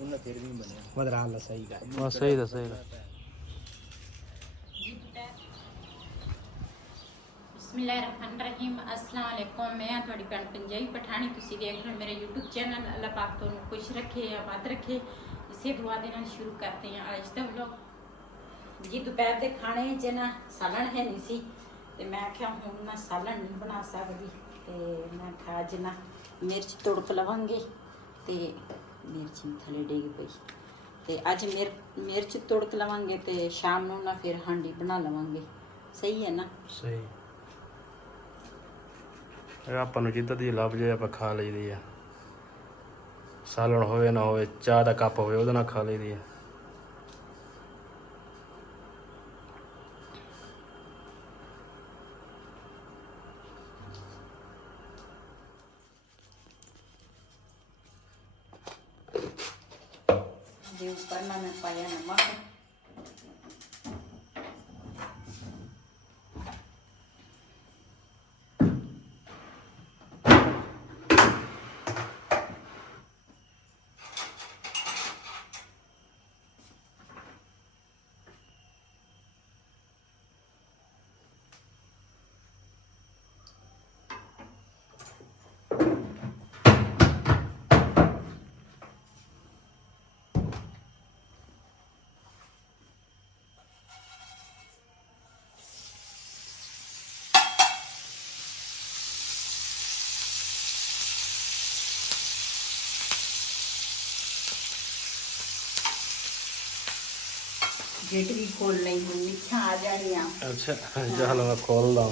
ਉਹਨਾਂ ਫਿਰ ਵੀ ਬਣਿਆ ਮਦਰਾ ਅੱਲਾ ਸਹੀ ਗੱਲ ਬਸ ਸਹੀ ਦੱਸੇਗਾ। ਬਿਸਮਿਲ੍ਲਾਹਿਰਰਹਿਮਾਨਿਰਰਹੀਮ। अस्सलाम वालेकुम। मैं थोड़ी भैन पंजाबी पठानी, तुसी देख रहे हो मेरा यूट्यूब चैनल। अल्लाह पाक तुहानू खुश रखे, आबाद रखे। इसे दुआ दे नाल शुरू करते हैं आज दा व्लॉग। जी दोपहर के खाने च ना सालन है नहीं सी ते मैं आख्या हुण मैं सालन नहीं बना सकदी ते मैं आख्या अज ना मिर्च तुड़क लवांगे ते मिर्च थले डिग पई ते अज मिर्च तुड़क लवांगे ते शाम नू ना फिर हांडी बना लवांगे। सही है ना? ਸਹੀ ਆਪਾਂ ਨੂੰ ਜਿੱਦਾਂ ਦੀ ਲੱਭ ਜਾਏ ਆਪਾਂ ਖਾ ਲਈਦੀ ਆ। ਸਾਲਣ ਹੋਵੇ ਨਾ ਹੋਵੇ, ਚਾਹ ਦਾ ਕੱਪ ਹੋਵੇ ਉਹਦੇ ਨਾਲ ਖਾ ਲਈਦੀ ਆ। ऊपर ना मैं पाया नमक, गेट भी खोल रही हूँ, नीचे आ जानी आप। ਅੱਛਾ ਚਲ ਮੈਂ ਖੋਲਦਾ।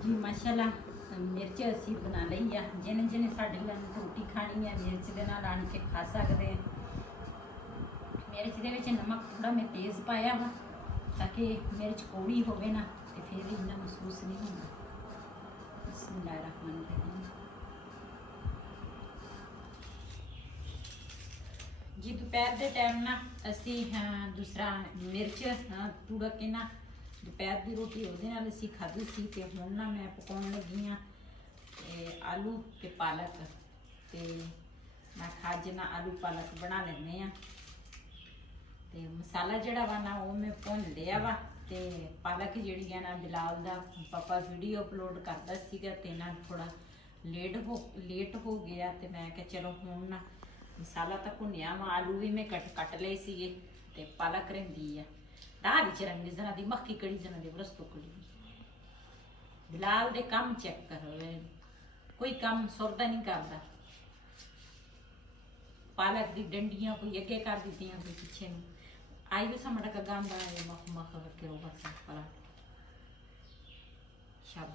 जी माशाल्लाह मिर्च असी बना लई आ। जिन्हें जिन्हें साढ़े घर रोटी खानी है मिर्च के नाल आन के खा सकते हैं। मिर्च दे विच नमक थोड़ा मैं तेज़ पाया वा ताकि मिर्च कौड़ी होवे ना तो फिर इन्ना महसूस नहीं होगा। बिस्मिल्लाहिर्रहमानिर्रहीम। जी दोपहर के टाइम ना असी दूसरा मिर्च तुड़क के ना दोपहर की रोटी ਉਹਦੇ ਨਾਲ ਅਸੀਂ ਖਾਧੀ ਸੀ ਤੇ ਹੁਣ ਨਾ ਮੈਂ ਪਕਾਉਣ ਲੱਗੀ ਆ ਆਲੂ ਤੇ ਪਾਲਕ ਤੇ ਮੈਂ ਖਾਜ ਨਾ ਆਲੂ ਪਾਲਕ ਬਣਾ ਲੈਣੇ ਆ ਤੇ ਮਸਾਲਾ ਜਿਹੜਾ ਵਾ ਨਾ ਉਹ ਮੈਂ ਭੁੰਨ ਲਿਆ ਵਾ ਤੇ ਪਾਲਕ ਜਿਹੜੀ ਆ ਨਾ ਬਿਲਾਲ ਦਾ ਪਾਪਾ ਵੀਡੀਓ ਅਪਲੋਡ ਕਰਦਾ ਸੀਗਾ ਤੇ ਨਾ ਥੋੜਾ ਲੇਟ ਹੋ ਗਿਆ ਤੇ ਮੈਂ ਕਿਹਾ ਚਲੋ ਹੁਣ ਨਾ ਮਸਾਲਾ ਤਾਂ ਭੁੰਨਿਆ ਵਾ ਆਲੂ ਵੀ ਮੈਂ ਕੱਟ ਲਏ ਸੀਗੇ ਤੇ ਪਾਲਕ ਰਹਿੰਦੀ ਆ दाल चरंगी जना दी मक्की कड़ी जना दी रस्तो कड़ी बिलाल दे काम चेक करो, कोई काम सुरदा नहीं करता। पालक दी डंडियां कोई अगे कर दी कोई पिछे आई भी समझ का गांदा मख मख करके वो बस परा शाब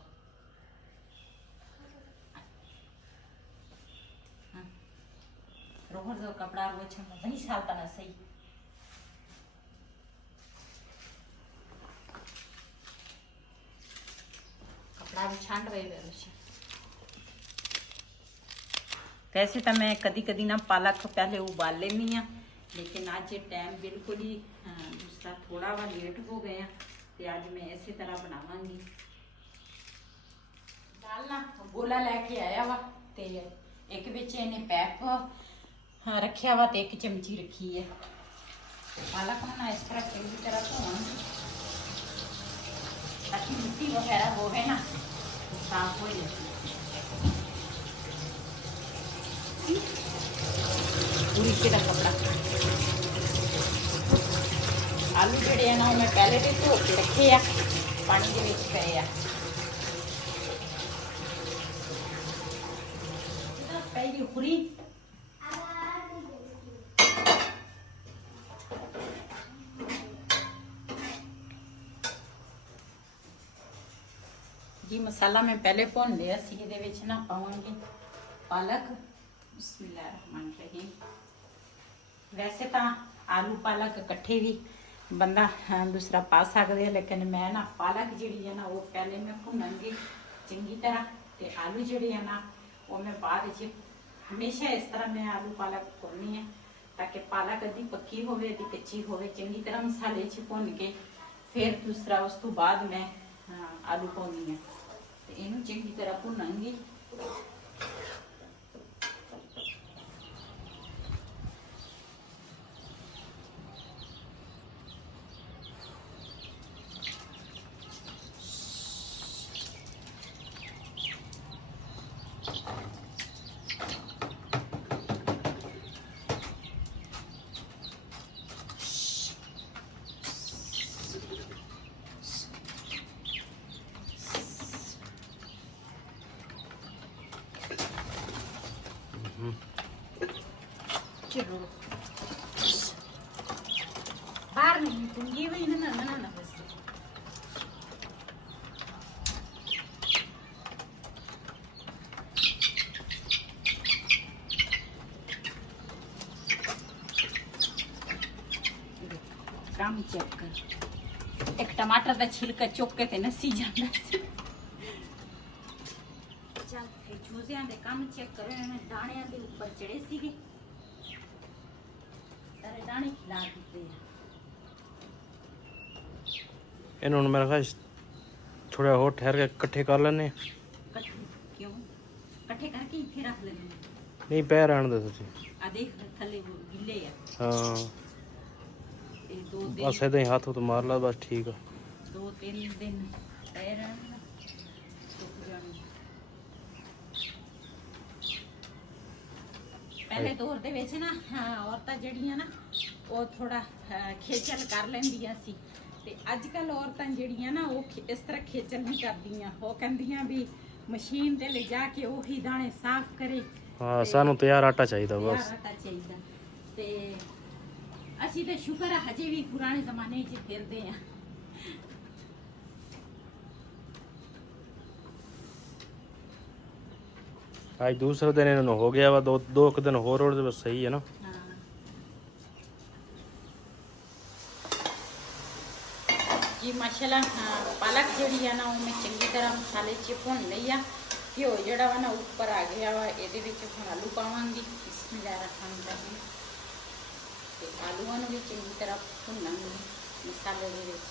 रोहर जो कपड़ा वो अच्छा नहीं सालता ना सही। वैसे तो मैं कदी कदी ना पालक पहले उबाल लेनी हाँ, लेकिन अज टाइम बिल्कुल ही दूसरा थोड़ा वा लेट हो गया तो अज मैं इसी तरह बनावांगी। दाल ना गोला लैके आया वा ते एक बिच इन्हें पैप रखिया वा ते एक चमची रखी है। पालक ना इस तरह चंगी तरह धोवांगी ताकि मिट्टी वगैरह होवे ना साफ हो जाती। पूरी तरह कपड़ा आलू जड़े ना मैं पहले भी धो के रखे आ ਪਾਣੀ ਦੇ ਵਿੱਚ ਪਏ ਆ। ਇਹਦਾ ਪਹਿਲੀ ਖੁਰੀ जी मसाला मैं पहले भुन लिया सी। ਇਹਦੇ ਵਿੱਚ ਨਾ ਪਾਵਾਂਗੀ ਪਾਲਕ। बिस्मिल्लाहिर्रहमानिर्रहीम। वैसे तो आलू पालक इकट्ठे भी बंदा दूसरा पा सकते हैं, लेकिन मैं ना पालक जी है ना वो पहले मैं भुनांगी चंगी तरह, ते आलू जोड़े है ना वो मैं बाद च हमेशा इस तरह मैं आलू पालक भुननी है, ताकि पालक अद्धी पक्की होवे अद्धी कच्ची होवे। चंगी तरह मसाले च भुन के फिर दूसरा उस तो बाद मैं आलू पाउनी है, तो इनू चंगी तरह भुनांगी। चलो बाहर नहीं निकलूंगी वही ना ना ना ना बस काम चेक कर। एक टमाटर का छिलका चुक के ते नसी जांदा सी। चल फिर चूजियां दे काम चेक करो। इन्हें दाणियां दे ऊपर चढ़े सीगे, सारे दाने खिला दिते हैं। इन्होंने मेरा ख्याल थोड़ा और ठहर के इकट्ठे कर लेने। क्यों इकट्ठे करके इथे रख लेने? नहीं पैर आने दे तुझे। आ देख थले वो गिले है। हाँ ये 2 दिन बस ऐसे ही हाथ तो मार ला बस ठीक है। 2-3 दिन पैर रहना सुख जाने। पहले दौर दे विच ना औरतां जड़ियां ना वो थोड़ा खेचल कर लेंदियां सी, ते अजकल औरतां जड़ियां ना वो इस तरह खेचल नहीं करदियां। वो कहंदियां भी मशीन ते ले जाके वही दाने साफ करे। हाँ सानू तैयार आटा चाहिए बस। आटा चाहिए ते ਅਸੀਂ ਤੇ ਸ਼ੁਕਰ ਹੈ ਹਜੇ ਵੀ ਪੁਰਾਣੇ ਜ਼ਮਾਨੇ 'ਚ ਫਿਰਦੇ ਆ। आज दूसरे दिन इन्होंने हो गया वा, दो दिन होर और बस सही है ना। जी माशाल्लाह पालक जी है ना वो मैं चंगी तरह मसाले च भुन लई आ। घ्यो जड़ा वा ना ऊपर आ गया वा, ये हुण आलू पावांगी। बिस्मिल्लाहिर्रहमानिर्रहीम। ते आलूआं नूं भी चंगी तरह भुनांगी मसाले दे विच।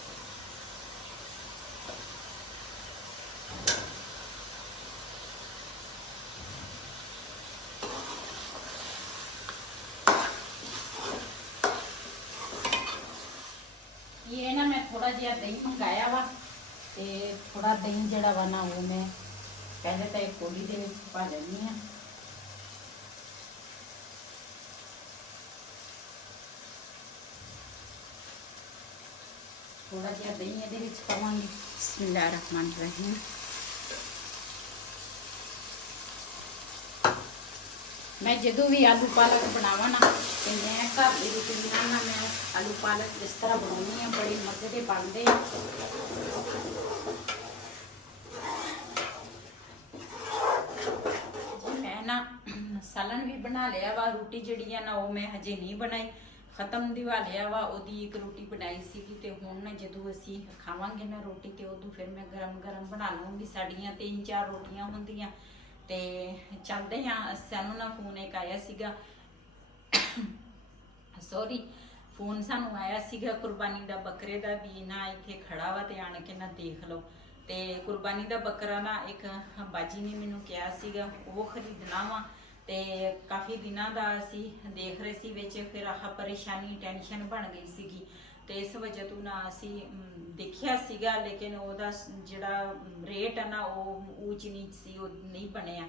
ये ना मैं थोड़ा जिहा दही मंगाया वा, ते थोड़ा दही जड़ा वा ना वो मैं पहले तो एक कोली दे विच पा लैनी आ। थोड़ा जिहा दही ये पावांगी। बिस्मिल्लाहिर्रहमानिर्रहीम। मैं जदों भी आलू पालक बनावा ना तो मैं घर की रुटीन ना मैं आलू पालक इस तरह बनानी है, बड़ी मजे के बनते हैं। मैं ना सालन भी बना लिया वा, रोटी जड़ी है ना वो मैं हजे नहीं बनाई, खत्म दिवा लिया वा। ओदी एक रोटी बनाई सी ते हुण जदों असीं खावांगे ना रोटी ते उदों फिर मैं गरम गरम बना लूँगी। साड़ियाँ 3-4 रोटियां होंदियां ते चलदे हाँ। सानू ना फोन एक आया सीगा, सॉरी फोन सानू आया सीगा कुर्बानी दा बकरे दा भी ना इत्थे खड़ा वा ते आण के ना देख लो। ते कुर्बानी दा बकरा ना एक बाजी ने मैनू कहा सीगा वो खरीदना वा, ते काफ़ी दिनों का असी देख रहे सी विच, फिर आह परेशानी टेंशन बन गई सीगी ते इस वजह तो ना असी देखिया सीगा, लेकिन ओदा जिहड़ा रेट है ना वो ऊंच नीच सी वो नहीं बनिया।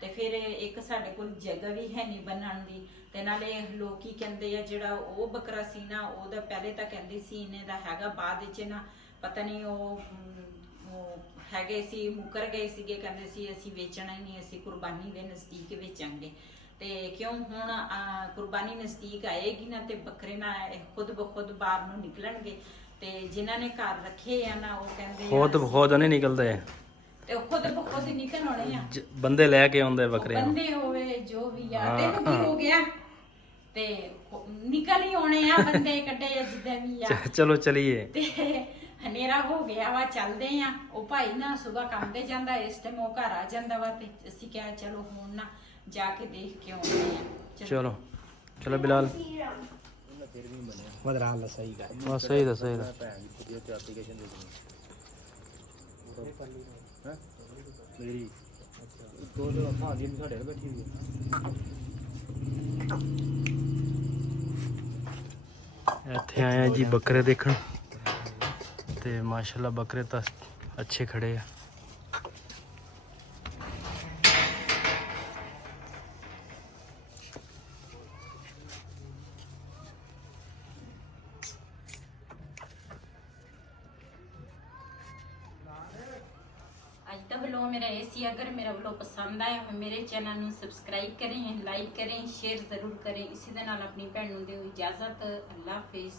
ते फिर एक साडे कोल जगह भी है नहीं बनन दी, ते नाले लोग की कहंदे आ जिहड़ा वो बकरा सी ना ओदा पहले तां कहंदे सी इन्ने दा हैगा, बाद विच ना ਪਤਾ ਨਹੀਂ ਉਹ ਹੈਗੇ ਸੀ, ਮੁੱਕਰ ਗਏ ਸੀਗੇ, ਕਹਿੰਦੇ ਸੀ ਅਸੀਂ ਵੇਚਣਾ ਹੀ ਨਹੀਂ, ਅਸੀਂ ਕੁਰਬਾਨੀ ਦੇ ਨਜ਼ਦੀਕ ਵੇਚਾਂਗੇ। ਤੇ ਕਿਉਂ ਹੁਣ ਕੁਰਬਾਨੀ ਨਜ਼ਦੀਕ ਆਏਗੀ ਨਾ ਤੇ ਬੱਕਰੇ ਨਾ ਖੁਦ ਬਖੁਦ ਬਾਹਰ ਨੂੰ ਨਿਕਲਣਗੇ। ਤੇ ਜਿਨ੍ਹਾਂ ਨੇ ਘਰ ਰੱਖੇ ਆ ਨਾ, ਉਹ ਕਹਿੰਦੇ ਖੁਦ ਨਹੀਂ ਨਿਕਲਦੇ ਤੇ ਉਹ ਖੁਦ ਬਖੁਦ ਹੀ ਨਿਕਲ ਆਉਣੇ ਆ। ਬੰਦੇ ਲੈ ਕੇ ਆਉਂਦੇ ਬੱਕਰੇ ਨੂੰ, ਬੰਦੇ ਹੋਵੇ ਜੋ ਵੀ ਆ। ਤੈਨੂੰ ਕੀ ਹੋ ਗਿਆ? ਤੇ ਨਿਕਲ ਹੀ ਆਉਣੇ ਆ ਬੰਦੇ ਕੱਢੇ ਜਿੱਦਾਂ ਵੀ ਆ। ਚਲੋ ਚਲੀਏ। ਤੇ ਹਨੇਰਾ ਹੋ ਗਿਆ ਵਾ, ਚੱਲਦੇ ਆ। ਉਹ ਭਾਈ ਨਾ ਸਵੇਰ ਕੰਮ ਤੇ ਜਾਂਦਾ, ਇਸ ਟਾਈਮ ਉਹ ਘਰ ਆ ਜਾਂਦਾ ਵਾ। ਤੇ ਅਸੀਂ ਕਿਹਾ ਚਲੋ ਹੁਣ ਨਾ ਜਾ ਕੇ ਦੇਖ ਕੇ ਆਉਂਦੇ ਆ। ਚਲੋ ਚਲੋ ਬਿਲਾਲ, ਵਧਰਾ ਲਾ ਸਹੀ ਗੱਲ ਬਸ ਸਹੀ ਦੱਸ ਸਹੀ ਦੱਸ। ਮੇਰੀ ਦੋ ਦੋ ਅੱਖਾਂ ਦੀ ਸਾਡੇ ਨਾਲ ਬੈਠੀ ਹੋਈ ਇੱਥੇ ਆਏ ਆ ਜੀ ਬੱਕਰੇ ਦੇਖਣ, ਤੇ ਮਾਸ਼ਾਅੱਲਾ ਬੱਕਰੇ ਤਾਂ ਅੱਛੇ ਖੜੇ ਆ। ਅੱਜ ਦਾ ਵਲੋਗ ਮੇਰਾ ਇਹ ਸੀ। अगर मेरा ਵਲੋਗ ਪਸੰਦ ਆਇਆ ਹੋ ਮੇਰੇ ਚੈਨਲ ਨੂੰ ਸਬਸਕ੍ਰਾਈਬ ਕरें, ਲਾਈਕ करें, शेयर ਜ਼ਰੂਰ करें। इसी ਦੇ ਨਾਲ ਆਪਣੀ ਭੈਣ ਨੂੰ ਦਿਓ ਇਜਾਜ਼ਤ। ਅੱਲਾ ਹਾਫਿਜ਼।